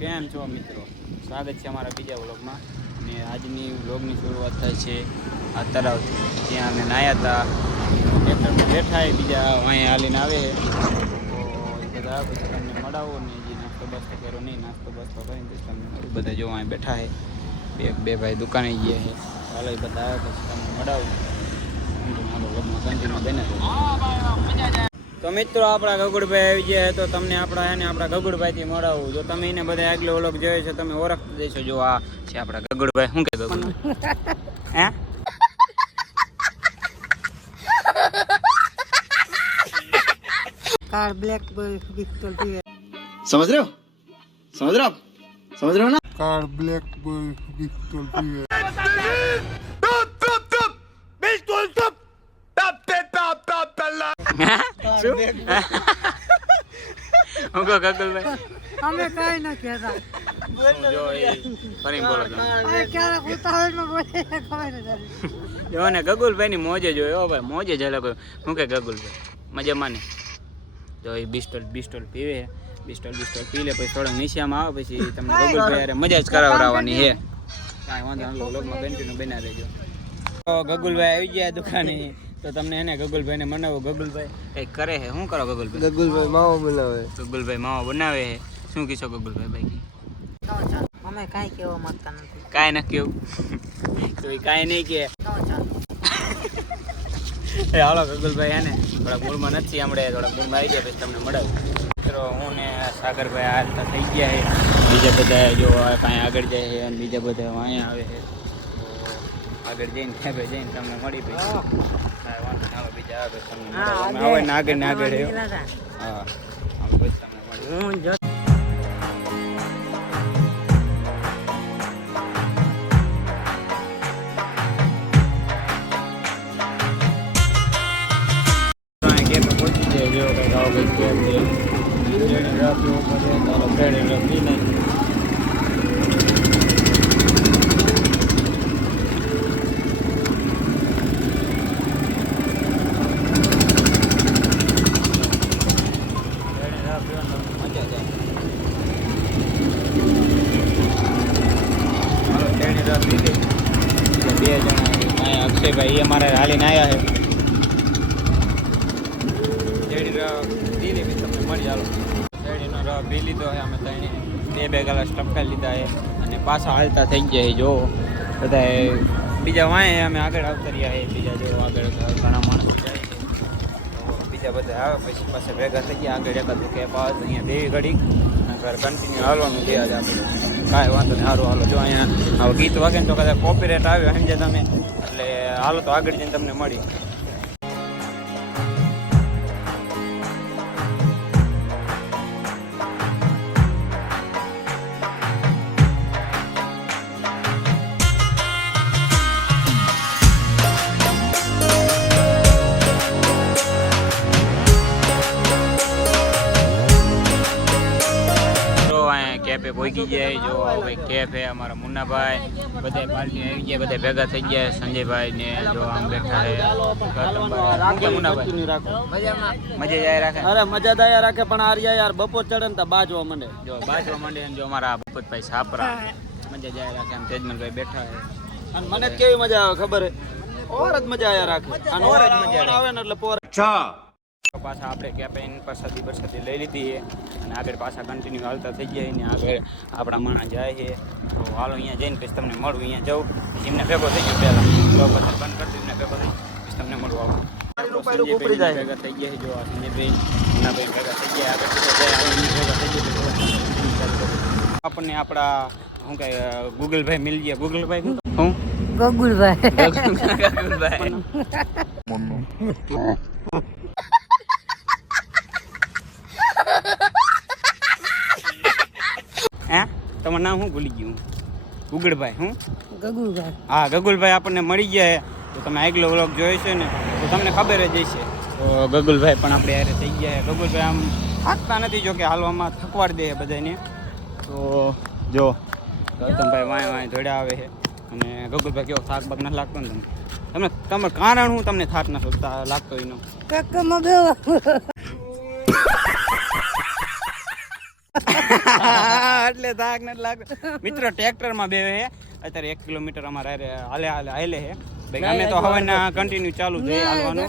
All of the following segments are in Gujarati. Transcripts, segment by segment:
કેમ છો મિત્રો, સ્વાગત છે અમારા બીજા વ્લોગમાં. અને આજની વ્લોગની શરૂઆત થાય છે આ તળાવથી. ત્યાં અમે નાહ્યા હતા, ટ્રેક્ટરમાં બેઠા બીજા અહીંયા હાલીને આવે તો એ બધા પછી તમને મળાવો ને જે નાસ્તો બસ્તો કર્યો નહીં, નાસ્તો બસ્તો કરીને પછી તમને મળું. બધા જો અહીં બેઠા છે, બે ભાઈ દુકાને ગયા છે. હાલો એ બધા આવે પછી તમને મળાવું. મારો વ્લોગમાં કન્ટિન્યુ બને. તો મિત્રો આપણા ગગુડભાઈ આવી ગયા તો તમને આપણા ગગુડભાઈથી મળાવું. જો તમે એને બધા આગલો વ્લોગ જોયો છે તમે ઓળખી દેશો. જો આ છે આપણા ગગુડભાઈ. શું કે ગગુડભાઈ હે कार ब्लैक पिस्टल पीवे समझ रहे हो ना कार ब्लैक पिस्टल पीवे हमें कहीं ना कहता જો એ ફરી બોલો अरे क्या होता है मैं बोले कोई नहीं જો ને ગગુલભાઈ ની મોજે જોયો ભાઈ, મોજે જ અલગ. શું કે ગગુલભાઈ મજા માને. જો એ બિસ્ટોલ પીવે, બિસ્ટોલ પી લે પછી થોડા નીચામાં આવે પછી તમને ગગુલભાઈ યાર મજા જ કરાવડાવવાની છે. કાંઈ વાંધો નહીં, વ્લોગમાં કન્ટિન્યુ બના રહેજો. તો ગગુલભાઈ આવી ગયા દુકાને તો તમને એને ગગુલભાઈને મનાવો. ગગુલભાઈ કંઈક કરે છે. શું કરો ગગુલભાઈ माओ बनावे ગગુલભાઈ માવો બનાવે છે. શું કીશો ગગુલભાઈ બાકી? हमें कहीं के वो मत करना કાંઈ ન કેવું તો એ કાંઈ નહીં કે હાલો ગગુલભાઈ હે ને થોડા મૂળમાં નથી, હમણાં થોડા મૂળમાં આવી ગયા પછી તમને મળાવું. મિત્રો હું ને સાગરભાઈ હાલતા થઈ ગયા છે. બીજા બધા જો કાંઈ આગળ જાય છે અને બીજા બધા અહીંયા આવે છે. તો આગળ જઈને ખેબે જઈને તમને મળી પછી કાંઈ વાંધો નહીં. હાલો બીજા આવે તમને મળાવું. અમે આવે ને આગળ ને આગળ છે. હા અમે પછી તમને મળીએ. બે જણા અક્ષયભાઈ એ અમારે હાલીને આવ્યા છે. શેરડીનો રસ પી લે પછી તમને મળી ચાલો. શેરડીનો રસ પી લીધો છે અમે ત્રણે, બે ગ્લાસ ટપકા લીધા છે અને પાછા હાલતા થઈ ગયા છે. જો બધા બીજા વાંહે અમે આગળ આવતા રહ્યા છે. બીજા જો આગળ ઘણા માણસો જાય છે તો બીજા બધા આવે પછી પાસે ભેગા થઈ ગયા. આગળ એકાદ કેપ આવે તો અહીંયા બે ઘડી ઘર કન્ટિન્યુ હાલવાનું ગયા જ આપણે. કાંઈ વાંધો નહીં, સારું હાલો. જો અહીંયા હવે ગીત વાગે ને તો કદાચ કોપીરાઇટ આવ્યો સમજે તમે, એટલે હાલો તો આગળ જઈને તમને મળી. કેફે પહોંચી જાય. જો ભાઈ કેફે અમારા મુન્નાભાઈ બધા પાર્ટી આવી ગયા, બધા ભેગા થઈ ગયા. સંજયભાઈ ને જો આમ બેઠા છે. મુન્નાભાઈ મજા જાય રાખે. अरे मजा दया रखे पण आर्या यार बपोर चढ़े ने बाजवा मंडे. જો બાજવા માંડે જો અમારા ભૂપતભાઈ સાપરા મજા જાય રાખે. આમ તેજમલભાઈ બેઠા છે અને મને કેવી મજા આવે ખબર હે, ઓર જ મજા આયા રાખે. અને ઓર જ મજા આવે ને એટલે પોર પાછા આપણે કેફેન પ્રસાદી લઈ લીધી છે અને આગળ પાછા કન્ટિન્યુ હાલતા થઈ જાય ને આગળ આપણા માણસ જાય છે. તો હાલો અહીંયા જઈને પછી તમને મળું. અહીંયા જાઉં પછી એમને ભેગો થઈ ગયો પહેલાં બ્લોગ પછી બંધ કરી એમને ભેગો થઈ પછી તમને મળવું. આવું ભેગા થઈ ગયા છે. જો આ સંજયભાઈ મુન્નાભાઈ ભેગા થઈ ગયા. આગળ ભેગા થઈ ગયા આપણને આપણા શું કહે ગૂગલભાઈ મિલ ગયા. ગૂગલભાઈ શું गगुलभाई હે તમારું નામ શું ભૂલી ગયું? ગુગળભાઈ. શું गगुलभाई હા ગગુલભાઈ આપણને મળી ગયા છે. તો તમે આગલો વ્લોગ જોયો છે ને તો તમને ખબર જ હશે. તો ગગુલભાઈ પણ આપણે યારે થઈ ગયા છે. ગગુલભાઈ આમ થાકતા નથી, જો કે હાલવામાં થકવાડ દે બધાને. તો જો ગૌતમભાઈ વાંય ધોડ્યા આવે છે અને ગગુલભાઈ કેવો થાક બાક નથી લાગતો ને તમને? તમારું કારણ હું તમને થાક નથી લાગતો એનો? કાકામાં બેવા એટલે થાક નથી લાગતો મિત્રો. ટ્રેક્ટરમાં બેવે છે અત્યારે 1 કિલોમીટર અમારે હાલે છે ભાઈ. અમે તો હવાના કન્ટિન્યુ ચાલુ છે હાલવાનું.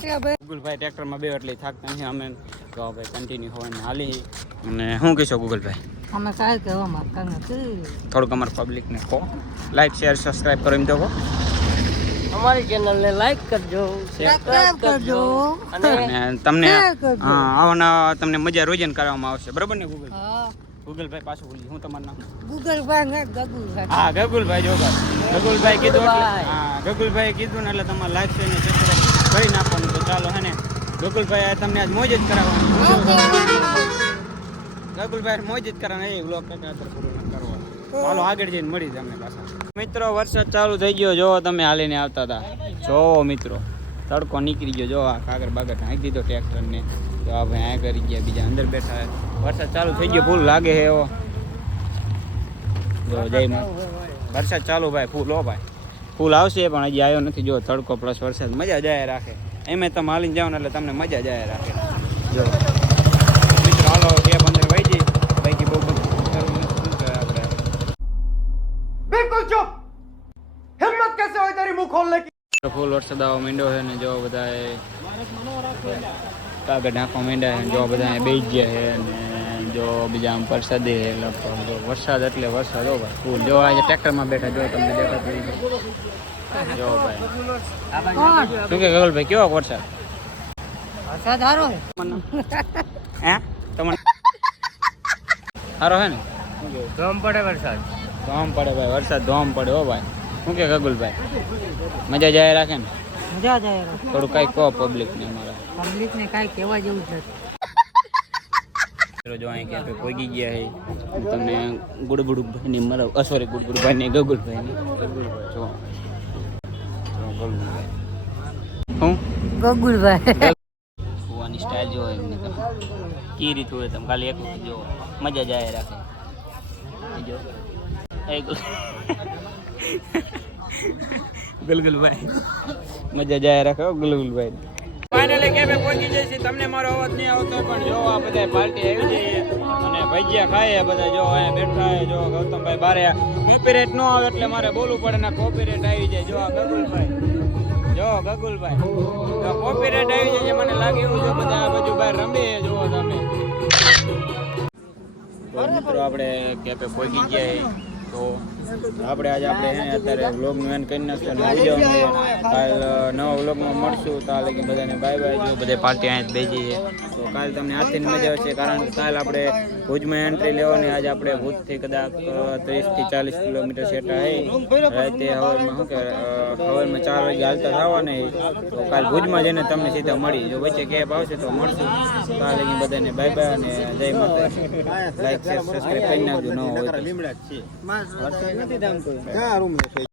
ગુગલભાઈ ટ્રેક્ટરમાં બેવે એટલે થાકતા નથી અમે. તો ભાઈ કન્ટિન્યુ હવાના હાલી. અને શું કહેશો ગુગલભાઈ? અમે કાંઈ કહેવા માંગતા નથી. થોડુંક અમારા પબ્લિકને કહો, લાઈક શેર સબસ્ક્રાઈબ કરો એમ તો કહો. અમારી ચેનલને લાઈક કરજો, સબસ્ક્રાઇબ કરજો અને તમને આવવાના તમને મજા રોજન કરવામાં આવશે, બરાબર ને ગૂગલ? હા ગૂગલભાઈ પાછું ભૂલી હું તમારું નામ? ગૂગલભાઈ ને ગગુભાઈ. હા ગગુલભાઈ. જો ગગુલભાઈ કીધું એટલે હા ગગુલભાઈ કીધું ને એટલે તમારે લાઈક શેર ને સબસ્ક્રાઈબ કરી નાખવાનું. તો ચાલો હે ને ગગુલભાઈ તમને આજ મોજ જ કરાવવાની. ગગુલભાઈ મોજ જ કરવાના એ વ્લોગ પૂરું કરવાનો. ચાલો આગળ જઈને મળી તમને પાછા. મિત્રો વરસાદ ચાલુ થઈ ગયો, જો તમે હાલીને આવતા હતા. જો મિત્રો તડકો નીકળી ગયો. જો આ કાગર બાગર નાખી દીધો ટ્રેક્ટરને. તો આ ભાઈ આ કરી ગયા, બીજા અંદર બેઠા. વરસાદ ચાલુ થઈ ગયો, ફૂલ લાગે છે એવો. જો જય માં વરસાદ ચાલુ ભાઈ, ફૂલ હો ભાઈ, ફૂલ આવશે પણ હજી આવ્યો નથી. જો તડકો પ્લસ વરસાદ મજા જાય રાખે. એમે તમે હાલીને જાઓ ને એટલે તમને મજા જાય રાખે. જો મિત્રો હાલો ટેપ અંદર વહી જઈ બાકી બહુ બધું આપણે बिल्कुल चुप हिम्मत कैसे हुई तेरी मुंह खोलने की ફૂલ વરસાદ આવવા માંડ્યો છે ને જો બધા કાગળ નાખવા માંડ્યા છે. જો બધા બેસી ગયા છે અને જો બીજા આમ વરસાદી છે લગભગ. જો વરસાદ એટલે વરસાદ હો ભાઈ ફૂલ. જો આજે ટ્રેક્ટરમાં બેઠા, જો તમને દેખાતું હોય તો. જો ભાઈ શું કે ગગલભાઈ કેવો વરસાદ? વરસાદ સારો છે. હે તમને સારો હે ને? धूम पड़े वरसाद ધોમ પડે ભાઈ, વરસાદ ધોમ પડે હો ભાઈ. શું કે ગગુલભાઈ મજા જાય રાખે ને? મજા જ આવે. થોડું કાંઈ કહો પબ્લિકને અમારા. પબ્લિક ને કાંઈ કહેવા જેવું જ નથી. જો અહીં ક્યાં પહોંચી ગયા છે તમને ગુડબુડભાઈની મારા સોરી ગુડબુડભાઈ ને ગગુલભાઈ જો ગગુલભાઈ હું ગગુલભાઈ કુવાની સ્ટાઇલ જો એમની તમે કી રીત હોય તમે ખાલી એક વખત જો મજા જાય રાખે. જો ગુલગુલભાઈ મજા જાય રાખે ગુલગુલભાઈ. ફાઇનલી કેમે પહોંચી જઈએ છીએ. તમને મારો અવાજ નહીં આવતો પણ જો આ બધા પાર્ટી આવી જઈએ અને ભજીયા ખાઈએ બધા. જો અહીંયા બેઠા છે. જો ગૌતમભાઈ બારે કોપીરાઇટ ન આવે એટલે મારે બોલવું પડે ને કોપીરાઇટ આવી જાય. જો આ ગગુલભાઈ, જો ગગુલભાઈ જો કોપીરાઇટ આવી જાય મને લાગે એવું. જો બધા આ બાજુ બહાર રમીએ જુઓ તમે. તો મિત્રો આપણે કેફે પહોંચી ગયા તો આપણે આજે અત્યારે વ્લોગનું એન્ડ કરી નાખશું અને ઉજવવાનું. કાલ નવા વ્લોગમાં મળશું. તો આ લગી બધાને બાય બાય. જો બધા પાર્ટી અહીંયા જ બેસી છે. તો કાલ તમને આથી મજા આવશે કારણ કે કાલ આપણે ભુજમાં એન્ટ્રી લેવાની. આજે આપણે ભુજથી કદાચ 30 થી 40 કિલોમીટર સેટા છે. રાતે હવારમાં શું કે હવારમાં 4 વાગે હાલતા થવાને. તો કાલ ભુજમાં જઈને તમને સીધા મળી. જો વચ્ચે કેબ આવશે તો મળશું. તો આ લગી બધાને બાય બાય અને જય માતા. લાઈક શેર સબસ્ક્રાઈબ કરી નાખજો ન હોય તો.